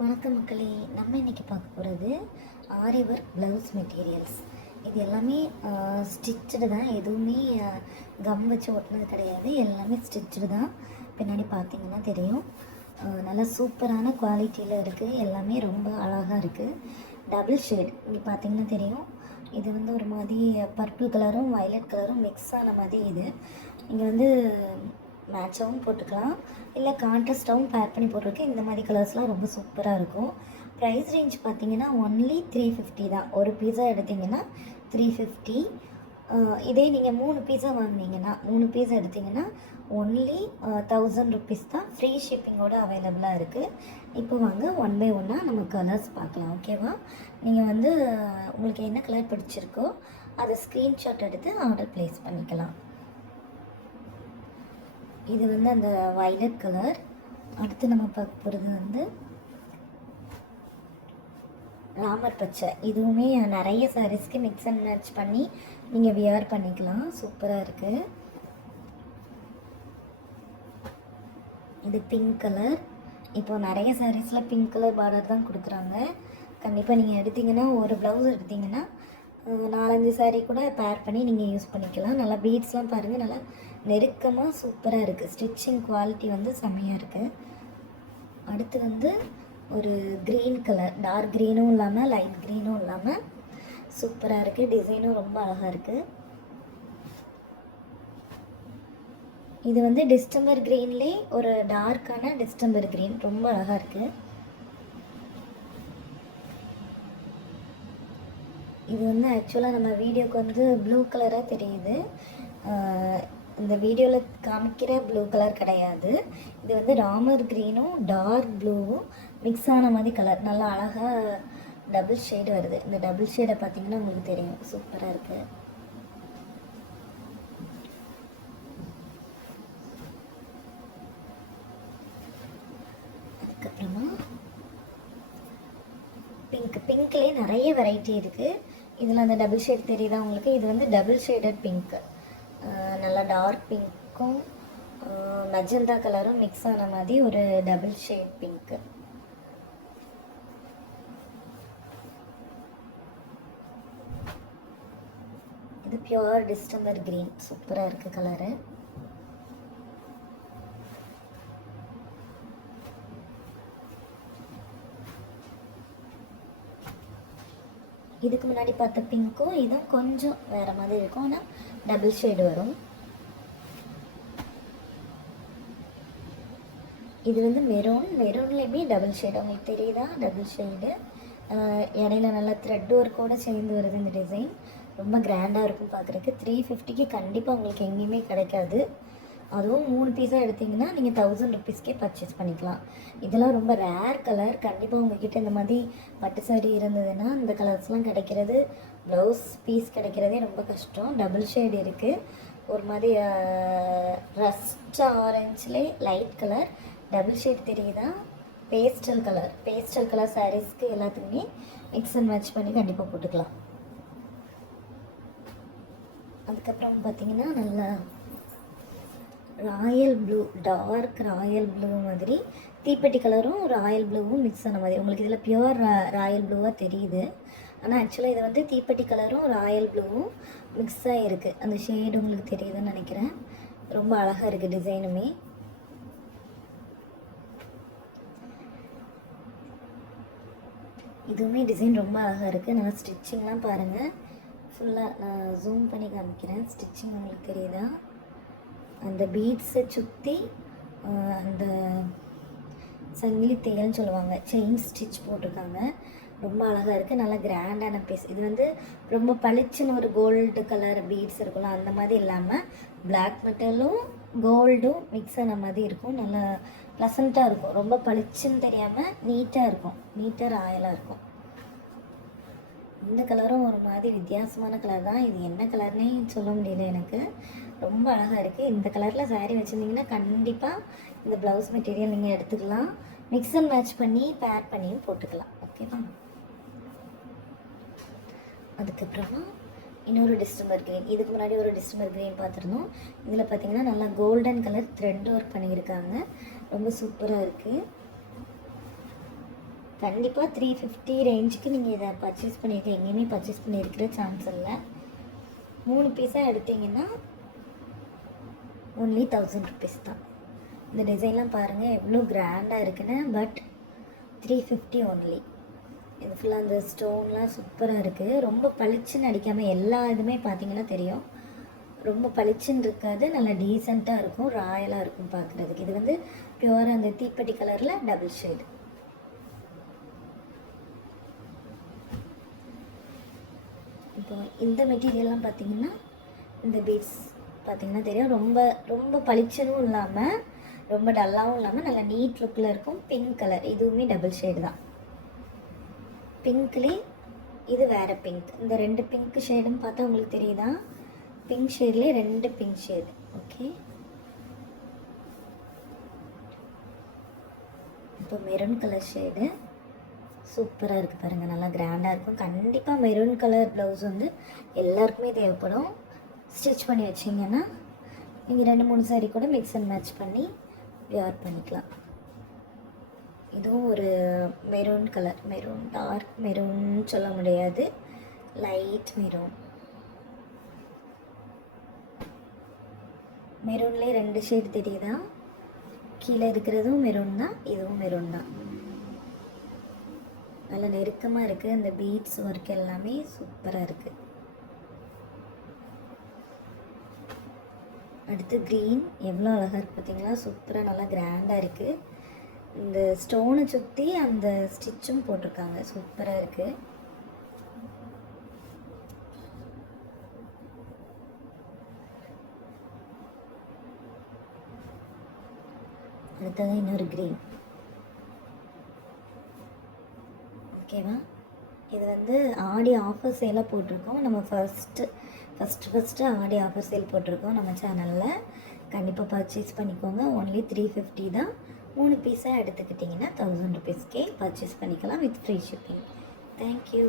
வணக்கம் மக்களே. நம்ம இன்றைக்கி பார்க்க போகிறது ஆரி ஒர்க் ப்ளவுஸ் மெட்டீரியல்ஸ். இது எல்லாமே ஸ்டிச்சுடு தான், எதுவுமே கம் வச்சு ஒட்டினது கிடையாது. எல்லாமே ஸ்டிச்சுடு தான். பின்னாடி பார்த்திங்கன்னா தெரியும். நல்லா சூப்பரான குவாலிட்டியில் இருக்குது. எல்லாமே ரொம்ப அழகாக இருக்குது. டபுள் ஷேட் இங்கே பார்த்திங்கன்னா தெரியும். இது வந்து ஒரு மாதிரி பர்பிள் கலரும் வயலட் கலரும் மிக்ஸ் ஆன மாதிரி. இது இங்கே மேட்சாகவும் போட்டுக்கலாம், இல்லை கான்ட்ராஸ்டாகவும் பேர் பண்ணி போட்டிருக்கேன். இந்த மாதிரி கலர்ஸ்லாம் ரொம்ப சூப்பராக இருக்கும். ப்ரைஸ் ரேஞ்ச் பார்த்தீங்கன்னா ஒன்லி 350 தான். ஒரு பீஸா எடுத்திங்கன்னா 350. இதே நீங்கள் 3 பீஸா வாங்கினீங்கன்னா 3 பீஸா எடுத்திங்கன்னா ஒன்லி 1000 ருபீஸ் தான். ஃப்ரீ ஷிப்பிங்கோடு அவைலபிளாக இருக்குது. இப்போ வாங்க ஒன் பை ஒன்னாக நம்ம கலர்ஸ் பார்க்கலாம். ஓகேவா? நீங்கள் உங்களுக்கு என்ன கலர் பிடிச்சிருக்கோ அதை ஸ்க்ரீன்ஷாட் எடுத்து ஆர்டர் ப்ளேஸ் பண்ணிக்கலாம். இது அந்த வயலட் கலர். அடுத்து நம்ம பார்க்க போகிறது ராமர் பச்சை. இதுவுமே நிறைய சாரீஸ்க்கு மிக்ஸ் அண்ட் மேட்ச் பண்ணி நீங்கள் வியர் பண்ணிக்கலாம். சூப்பராக இருக்குது. இது பிங்க் கலர். இப்போது நிறைய சாரீஸில் பிங்க் கலர் பார்டர் தான் கொடுக்குறாங்க. கண்டிப்பாக நீங்கள் எடுத்திங்கன்னா, ஒரு ப்ளவுஸ் எடுத்திங்கன்னா 4-5 சாரீ கூட பேர் பண்ணி நீங்கள் யூஸ் பண்ணிக்கலாம். நல்லா பீட்ஸ்லாம் பாருங்கள், நல்லா நெருக்கமாக சூப்பராக இருக்குது. ஸ்டிச்சிங் குவாலிட்டி செம்மையாக இருக்குது. அடுத்து ஒரு க்ரீன் கலர், டார்க் க்ரீனும் இல்லாமல் லைட் க்ரீனும் இல்லாமல் சூப்பராக இருக்குது. டிசைனும் ரொம்ப அழகாக இருக்குது. இது டிஸ்டம்பர் க்ரீன்லேயே ஒரு டார்க்கான டிஸ்டம்பர் க்ரீன், ரொம்ப அழகாக இருக்குது. இது ஆக்சுவலாக நம்ம வீடியோக்கு ப்ளூ கலராக தெரியுது. இந்த வீடியோவில் காமிக்கிற ப்ளூ கலர் கிடையாது. இது ராமர் க்ரீனும் டார்க் ப்ளூவும் மிக்ஸ் ஆன மாதிரி கலர். நல்லா அழகாக டபுள் ஷேடு வருது. இந்த டபுள் ஷேடை பார்த்திங்கன்னா உங்களுக்கு தெரியும், சூப்பராக இருக்குது. அதுக்கப்புறமா பிங்க்லேயே நிறைய வெரைட்டி இருக்குது. இதில் அந்த டபுள் ஷேட் தெரியுதா உங்களுக்கு? இது டபுள் ஷேடட் பிங்க்கு. நல்லா டார்க் பிங்க்கும் மெஜந்தா கலரும் மிக்ஸ் ஆன மாதிரி ஒரு டபுள் ஷேட் பிங்க்கு. இது பியூர் டிஸ்டம்பர் க்ரீன். சூப்பராக இருக்குது கலரு. இதுக்கு முன்னாடி பார்த்த பிங்க்கும் இதுவும் கொஞ்சம் வேறு மாதிரி இருக்கும், ஆனால் டபுள் ஷேடு வரும். இது மெரூன்லேயுமே டபுள் ஷேடு. உங்களுக்கு தெரியுதா? Double shade. இடையில நல்லா த்ரெட் ஒர்க்கோடு சேர்ந்து வருது. இந்த டிசைன் ரொம்ப கிராண்டாக இருக்கும் பார்க்குறதுக்கு. 350க்கு கண்டிப்பாக உங்களுக்கு எங்கேயுமே கிடைக்காது. அதுவும் 3 பீஸாக எடுத்திங்கன்னா நீங்கள் 1000 ருபீஸ்க்கே பர்ச்சேஸ் பண்ணிக்கலாம். இதெல்லாம் ரொம்ப ரேர் கலர். கண்டிப்பாக உங்கள்கிட்ட இந்த மாதிரி பட்டு சாரி இருந்ததுன்னா இந்த கலர்ஸ்லாம் கிடைக்கிறது, ப்ளவுஸ் பீஸ் கிடைக்கிறதே ரொம்ப கஷ்டம். டபுள் ஷேடு இருக்குது. ஒரு மாதிரி ரஸ்ட் ஆரஞ்சிலே லைட் கலர், டபுள் ஷேட் தெரியுதா? பேஸ்டல் கலர் சாரீஸ்க்கு எல்லாத்துக்குமே மிக்ஸ் அண்ட் மேட்ச் பண்ணி கண்டிப்பாக போட்டுக்கலாம். அதுக்கப்புறம் பார்த்திங்கன்னா நல்லா royal blue, dark royal blue மாதிரி, தீப்பெட்டி கலரும் ராயல் ப்ளூவும் மிக்ஸ் ஆன மாதிரி. உங்களுக்கு இதில் பியூர் ராயல் ப்ளூவாக தெரியுது, ஆனால் ஆக்சுவலாக இது தீப்பெட்டி கலரும் ராயல் ப்ளூவும் மிக்ஸாக இருக்குது. அந்த ஷேடு உங்களுக்கு தெரியுதுன்னு நினைக்கிறேன். ரொம்ப அழகாக இருக்குது டிசைனுமே. இதுவுமே டிசைன் ரொம்ப அழகாக இருக்குது. நல்லா ஸ்டிச்சிங்லாம் பாருங்கள். ஃபுல்லாக நான் ஜூம் பண்ணி காமிக்கிறேன். ஸ்டிச்சிங் உங்களுக்கு தெரியுதா? அந்த பீட்ஸை சுற்றி அந்த சங்கிலி தேல்னு சொல்லுவாங்க, செயின் ஸ்டிச் போட்டிருக்காங்க. ரொம்ப அழகாக இருக்குது. நல்லா கிராண்டான பீஸ். இது ரொம்ப பளிச்சுன்னு ஒரு கோல்டு கலர் பீட்ஸ் இருக்கும்ல, அந்த மாதிரி இல்லாமல் பிளாக் மெட்டலும் கோல்டும் மிக்ஸ் ஆன மாதிரி இருக்கும். நல்லா ப்ளசண்ட்டாக இருக்கும். ரொம்ப பளிச்சுன்னு தெரியாமல் நீட்டாக இருக்கும். நீட்டாக ராயலாக இருக்கும். இந்த கலரும் ஒரு மாதிரி வித்தியாசமான கலர் தான். இது என்ன கலர்னே சொல்ல முடியல எனக்கு. ரொம்ப அழகாக இருக்குது. இந்த கலரில் சாரீ வச்சுருந்தீங்கன்னா கண்டிப்பாக இந்த ப்ளவுஸ் மெட்டீரியல் நீங்கள் எடுத்துக்கலாம். மிக்ஸ் அண்ட் மேட்ச் பண்ணி பேர் பண்ணியும் போட்டுக்கலாம். ஓகேவா? அதுக்கப்புறமா இன்னொரு டிஸ்டம்பர் க்ரீன். இதுக்கு முன்னாடி ஒரு டிஸ்டம்பர் க்ரீன் பார்த்துருந்தோம். இதில் பார்த்திங்கன்னா நல்லா கோல்டன் கலர் த்ரெட் ஒர்க் பண்ணியிருக்காங்க. ரொம்ப சூப்பராக இருக்குது. கண்டிப்பாக 350 ரேஞ்சுக்கு நீங்கள் இதை பர்ச்சேஸ் பண்ணியிருக்க எங்கேயுமே பர்ச்சேஸ் பண்ணியிருக்கிற சான்ஸ் இல்லை. 3 பீஸாக எடுத்தீங்கன்னா ஒன்லி 1000 ருபீஸ் தான். இந்த டிசைன்லாம் பாருங்கள் எவ்வளோ கிராண்டாக இருக்குன்னு. But 350 only. இது ஃபுல்லாக அந்த ஸ்டோன்லாம் சூப்பராக இருக்குது. ரொம்ப பளிச்சுன்னு அடிக்காமல் எல்லா இதுவுமே பார்த்தீங்கன்னா தெரியும், ரொம்ப பளிச்சுன்னு இருக்காது, நல்லா டீசெண்டாக இருக்கும், ராயலாக இருக்கும் பார்க்குறதுக்கு. இது வந்து பியூர் அந்த தீப்பெட்டி கலரில் டபுள் ஷேடு. இப்போ இந்த மெட்டீரியல்லாம் பார்த்தீங்கன்னா இந்த பீட்ஸ் பார்த்தீங்கன்னா தெரியும், ரொம்ப ரொம்ப பளிச்சனும் இல்லாமல் ரொம்ப டல்லாகவும் இல்லாமல் நல்லா நீட் லுக்கில் இருக்கும். பிங்க் கலர், இதுவுமே டபுள் ஷேடு தான். பிங்க்லேயே இது வேறு பிங்க். இந்த 2 பிங்க் ஷேடும் பார்த்தா உங்களுக்கு தெரியுதா? பிங்க் ஷேட்லேயே 2 பிங்க் ஷேடு. ஓகே, இப்போ மெரூன் கலர் ஷேடு சூப்பராக இருக்குது பாருங்கள், நல்லா கிராண்டாக இருக்கும். கண்டிப்பாக மெரூன் கலர் ப்ளவுஸ் வந்து எல்லாருக்குமே தேவைப்படும். ஸ்டிச் பண்ணி வச்சிங்கன்னா நீங்கள் 2-3 சாரீ கூட மிக்ஸ் அண்ட் மேட்ச் பண்ணி வியர் பண்ணிக்கலாம். இதுவும் ஒரு maroon colour, maroon dark maroon சொல்ல முடியாது, லைட் மெரூன். மெரூன்லேயே 2 ஷேடு தெரியுதா? கீழே இருக்கிறதும் மெரூன் தான், இதுவும் மெரூன் தான். நல்லா நெருக்கமாக இருக்குது. இந்த பீட்ஸ் ஒர்க் எல்லாமே சூப்பராக இருக்குது. அடுத்து க்ரீன் எவ்வளோ அழகாக இருக்குது பார்த்தீங்களா? சூப்பராக நல்லா கிராண்டாக இருக்குது. இந்த ஸ்டோனை சுற்றி அந்த ஸ்டிச்சும் போட்டிருக்காங்க, சூப்பராக இருக்குது. அடுத்தது இன்னொரு க்ரீன். ஓகேவா? இது வந்து ஆடி ஆஃபர் சேலாக போட்டிருக்கோம். நம்ம ஃபஸ்ட்டு ஆடி ஆஃபர் சேல் போட்டிருக்கோம் நம்ம சேனலில். கண்டிப்பாக பர்ச்சேஸ் பண்ணிக்கோங்க. ஒன்லி 350 தான். 3 பீஸாக எடுத்துக்கிட்டிங்கன்னா 1000 ருபீஸ்க்கே பர்ச்சேஸ் பண்ணிக்கலாம் வித் ஃப்ரீ ஷிப்பிங். தேங்க்யூ.